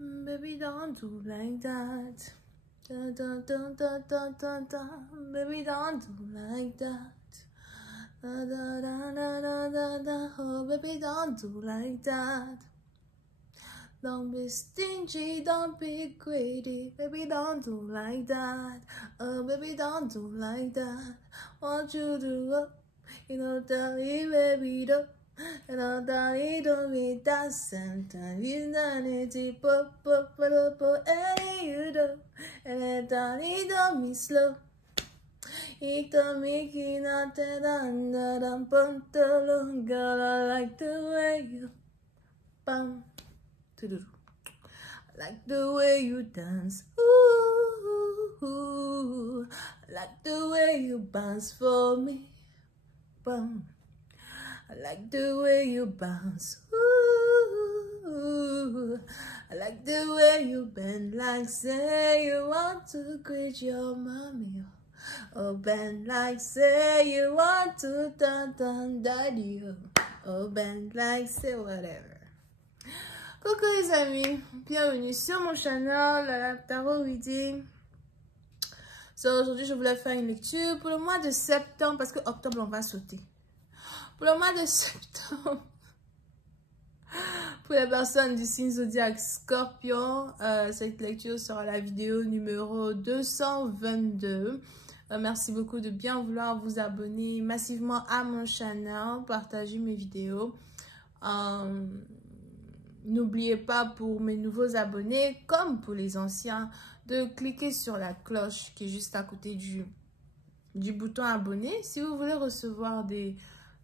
Baby, don't do like that. Da, da, da, da, da, da, da. Baby, don't do like that. Da, da, da, da, da, da, da. Oh, baby, don't do like that. Don't be stingy, don't be greedy. Baby, don't do like that. Oh, baby, don't do like that. What you do, you know, daddy, baby, do. You know, daddy, don't be that sometimes. You don't need to pop, and you do. And then daddy, don't be slow. He told me he not that under the pantalon. Girl, I like the way you bum. I like the way you dance. Ooh, I like the way you bounce for me. Bum. I like the way you bounce. Ooh, I like the way you bend like say you want to greet your mommy. Oh, bend like say you want to dun daddy. Oh, bend like say whatever. Coucou les amis, bienvenue sur mon channel, la Tarot Reading. So, aujourd'hui je voulais faire une lecture pour le mois de septembre parce que octobre on va sauter. Pour le mois de septembre, pour les personnes du signe zodiaque Scorpion, cette lecture sera la vidéo numéro 222. Merci beaucoup de bien vouloir vous abonner massivement à mon channel, partager mes vidéos. N'oubliez pas pour mes nouveaux abonnés, comme pour les anciens, de cliquer sur la cloche qui est juste à côté du bouton abonner si vous voulez recevoir des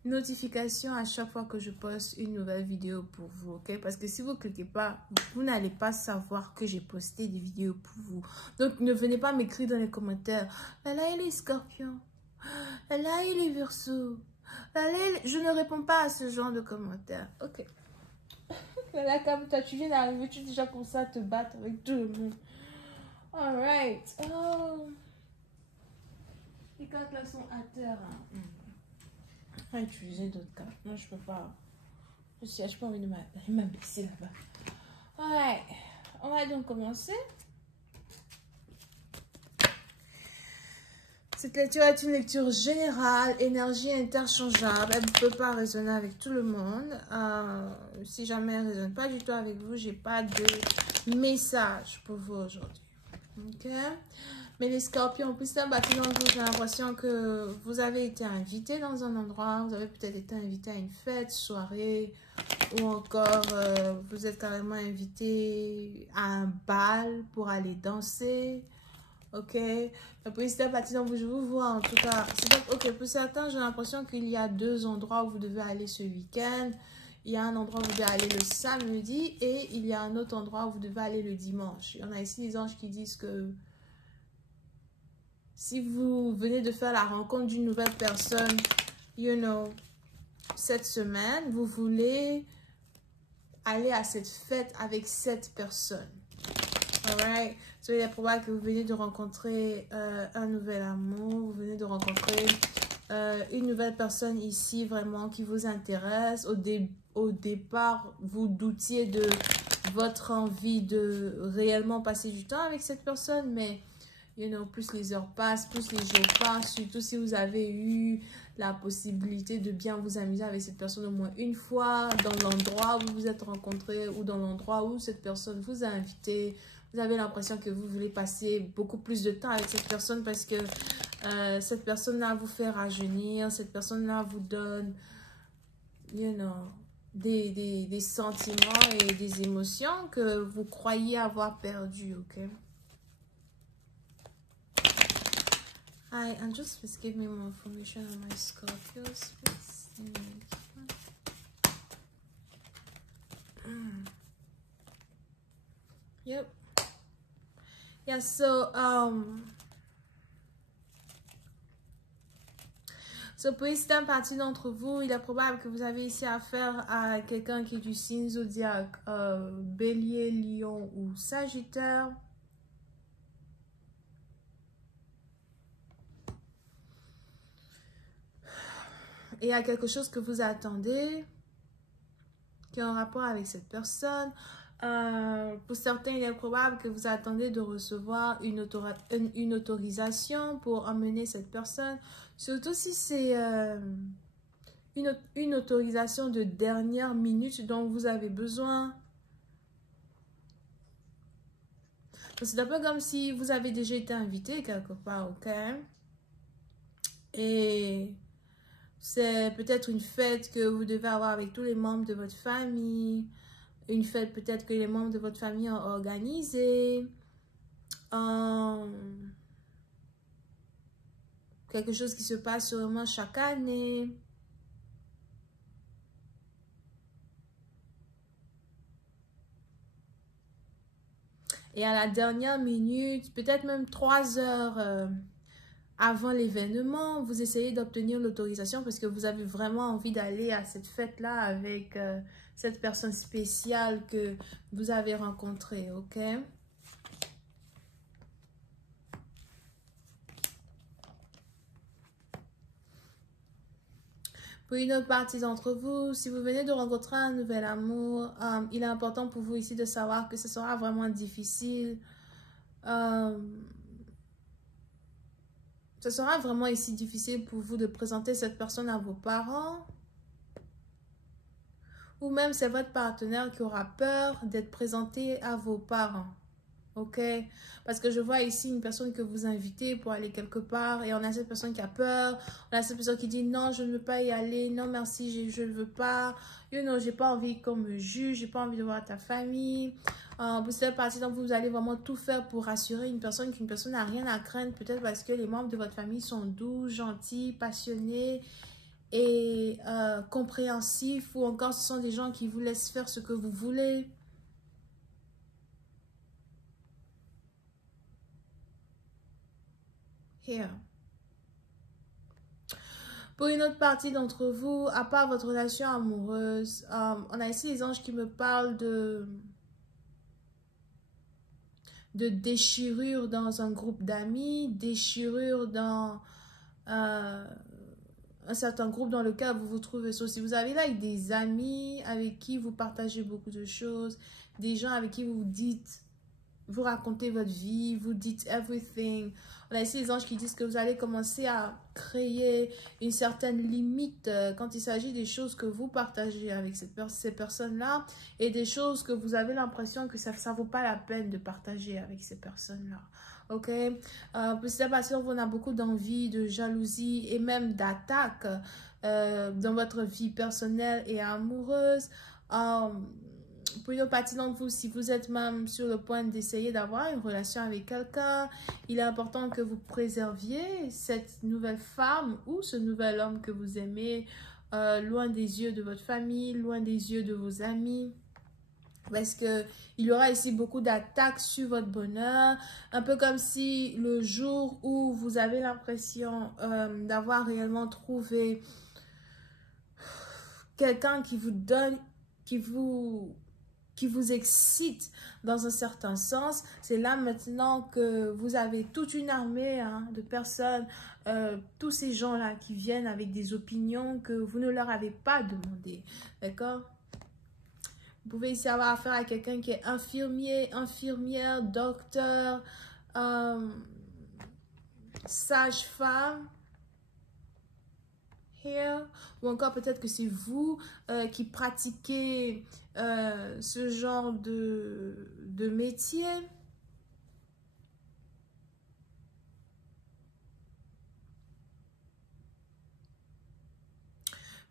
notifications à chaque fois que je poste une nouvelle vidéo pour vous, ok? Parce que si vous ne cliquez pas, vous n'allez pas savoir que j'ai posté des vidéos pour vous. Donc, ne venez pas m'écrire dans les commentaires. Là, il est Scorpion. Là, il est Verseau. Je ne réponds pas à ce genre de commentaires, ok? Là, comme toi, tu viens d'arriver, tu es déjà comme ça à te battre avec tout le monde. Alright. Oh. Les cartes là sont à terre. Hein. On va utiliser d'autres cartes. Non, je peux pas. Je n'ai pas envie de m'abaisser là-bas. Alright. On va donc commencer. Cette lecture est une lecture générale, énergie interchangeable. Elle ne peut pas résonner avec tout le monde. Si jamais elle ne résonne pas du tout avec vous, je n'ai pas de message pour vous aujourd'hui. Ok? Mais les scorpions, en plus d'un bâtiment, j'ai l'impression que vous avez été invité dans un endroit. Vous avez peut-être été invité à une fête, soirée, ou encore vous êtes carrément invité à un bal pour aller danser. Ok, pour certains bâtiments, je vous vois en tout cas. Ok, pour certains, j'ai l'impression qu'il y a deux endroits où vous devez aller ce week-end. Il y a un endroit où vous devez aller le samedi et il y a un autre endroit où vous devez aller le dimanche. Il y en a ici des anges qui disent que si vous venez de faire la rencontre d'une nouvelle personne, you know, cette semaine, vous voulez aller à cette fête avec cette personne. Alright, so il est probable que vous venez de rencontrer un nouvel amour, vous venez de rencontrer une nouvelle personne ici vraiment qui vous intéresse. Au départ, vous doutiez de votre envie de réellement passer du temps avec cette personne, mais you know, plus les heures passent, plus les jours passent, surtout si vous avez eu la possibilité de bien vous amuser avec cette personne au moins une fois, dans l'endroit où vous vous êtes rencontrés ou dans l'endroit où cette personne vous a invité. Vous avez l'impression que vous voulez passer beaucoup plus de temps avec cette personne parce que cette personne-là vous fait rajeunir, cette personne-là vous donne, you know, des sentiments et des émotions que vous croyez avoir perdues, ok? Hi, and just please give me more information on my Scorpios, please. Yep. Yeah, so pour certaines parties d'entre vous, il est probable que vous avez ici affaire à quelqu'un qui est du signe zodiaque Bélier, Lion ou Sagittaire. Et il y a quelque chose que vous attendez qui est en rapport avec cette personne. Pour certains, il est probable que vous attendez de recevoir une autorisation pour emmener cette personne. Surtout si c'est une autorisation de dernière minute dont vous avez besoin. C'est un peu comme si vous avez déjà été invité quelque part, ok? Et c'est peut-être une fête que vous devez avoir avec tous les membres de votre famille. Une fête peut-être que les membres de votre famille ont organisée. Quelque chose qui se passe sûrement chaque année. Et à la dernière minute, peut-être même 3 heures avant l'événement, vous essayez d'obtenir l'autorisation parce que vous avez vraiment envie d'aller à cette fête-là avec cette personne spéciale que vous avez rencontrée, ok? Pour une autre partie d'entre vous, si vous venez de rencontrer un nouvel amour, il est important pour vous ici de savoir que ce sera vraiment difficile. Ce sera vraiment ici difficile pour vous de présenter cette personne à vos parents. Ou même c'est votre partenaire qui aura peur d'être présenté à vos parents. Ok? Parce que je vois ici une personne que vous invitez pour aller quelque part et on a cette personne qui a peur. On a cette personne qui dit non, je ne veux pas y aller. Non, merci, je ne veux pas. You know, j'ai pas envie qu'on me juge. J'ai pas envie de voir ta famille. Pour cette partie, donc vous allez vraiment tout faire pour rassurer une personne qu'une personne n'a rien à craindre. Peut-être parce que les membres de votre famille sont doux, gentils, passionnés et compréhensifs. Ou encore, ce sont des gens qui vous laissent faire ce que vous voulez. Here. Pour une autre partie d'entre vous, à part votre relation amoureuse, on a ici les anges qui me parlent de déchirure dans un groupe d'amis, déchirure dans un certain groupe dans lequel vous vous trouvez. So, si vous avez là des amis avec qui vous partagez beaucoup de choses, des gens avec qui vous dites, vous racontez votre vie, vous dites everything. On a ici les anges qui disent que vous allez commencer à créer une certaine limite quand il s'agit des choses que vous partagez avec ces personnes-là et des choses que vous avez l'impression que ça ne vaut pas la peine de partager avec ces personnes-là. Ok? Petit à petit, on a beaucoup d'envie, de jalousie et même d'attaque dans votre vie personnelle et amoureuse. Pour une partie d'entre vous, si vous êtes même sur le point d'essayer d'avoir une relation avec quelqu'un, il est important que vous préserviez cette nouvelle femme ou ce nouvel homme que vous aimez loin des yeux de votre famille, loin des yeux de vos amis. Parce qu'il y aura ici beaucoup d'attaques sur votre bonheur. Un peu comme si le jour où vous avez l'impression d'avoir réellement trouvé quelqu'un qui vous donne, qui vous excite dans un certain sens, c'est là maintenant que vous avez toute une armée de personnes, tous ces gens-là qui viennent avec des opinions que vous ne leur avez pas demandé, d'accord? Vous pouvez ici avoir affaire à quelqu'un qui est infirmier, infirmière, docteur, sage-femme, ou encore peut-être que c'est vous qui pratiquez ce genre de métier.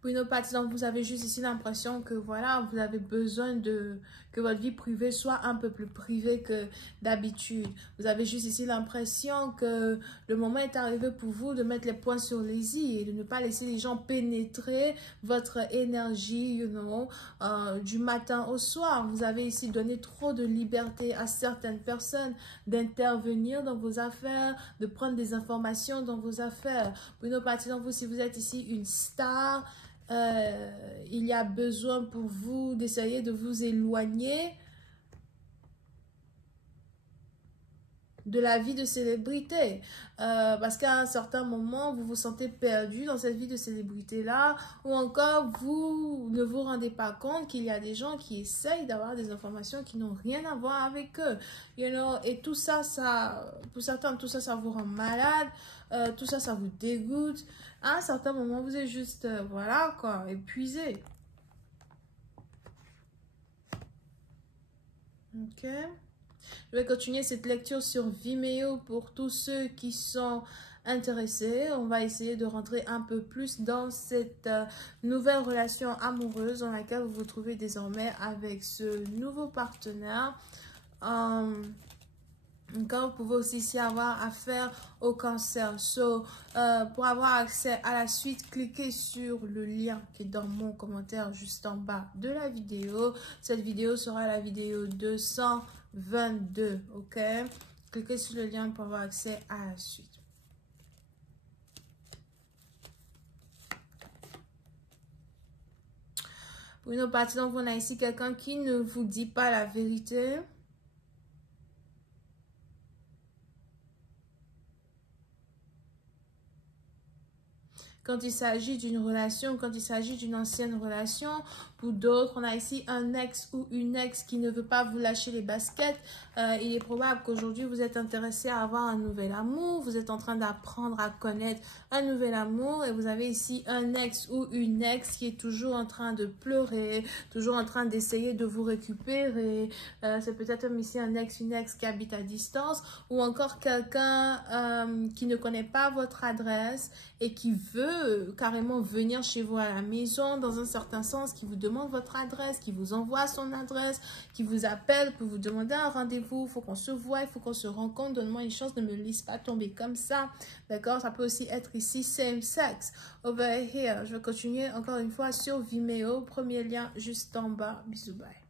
Pour une autre partie, donc vous avez juste ici l'impression que voilà, vous avez besoin que votre vie privée soit un peu plus privée que d'habitude. Vous avez juste ici l'impression que le moment est arrivé pour vous de mettre les points sur les i et de ne pas laisser les gens pénétrer votre énergie, you know, du matin au soir. Vous avez ici donné trop de liberté à certaines personnes d'intervenir dans vos affaires, de prendre des informations dans vos affaires. Pour une autre partie d'entre vous, si vous êtes ici une star, il y a besoin pour vous d'essayer de vous éloigner de la vie de célébrité. Parce qu'à un certain moment, vous vous sentez perdu dans cette vie de célébrité-là, ou encore vous ne vous rendez pas compte qu'il y a des gens qui essayent d'avoir des informations qui n'ont rien à voir avec eux. You know, et tout ça, pour certains, tout ça, ça vous rend malade, tout ça, ça vous dégoûte. À un certain moment, vous êtes juste, voilà quoi, épuisé. Ok. Je vais continuer cette lecture sur Vimeo pour tous ceux qui sont intéressés. On va essayer de rentrer un peu plus dans cette nouvelle relation amoureuse dans laquelle vous vous trouvez désormais avec ce nouveau partenaire. Encore, vous pouvez aussi ici avoir affaire au cancer. Pour avoir accès à la suite, cliquez sur le lien qui est dans mon commentaire juste en bas de la vidéo. Cette vidéo sera la vidéo 222, ok? Cliquez sur le lien pour avoir accès à la suite. Pour une partie d'entre vous, on a ici quelqu'un qui ne vous dit pas la vérité. Quand il s'agit d'une relation, quand il s'agit d'une ancienne relation, pour d'autres, on a ici un ex ou une ex qui ne veut pas vous lâcher les baskets. Il est probable qu'aujourd'hui, vous êtes intéressé à avoir un nouvel amour. Vous êtes en train d'apprendre à connaître un nouvel amour et vous avez ici un ex ou une ex qui est toujours en train de pleurer, toujours en train d'essayer de vous récupérer. C'est peut-être même ici un ex, une ex qui habite à distance ou encore quelqu'un qui ne connaît pas votre adresse et qui veut carrément venir chez vous à la maison dans un certain sens, qui vous demande votre adresse, qui vous envoie son adresse, qui vous appelle pour vous demander un rendez-vous, il faut qu'on se voie, il faut qu'on se rencontre, donne-moi une chance, ne me laisse pas tomber comme ça, d'accord? Ça peut aussi être ici same sex, over here. Je vais continuer encore une fois sur Vimeo, premier lien juste en bas, bisous, bye.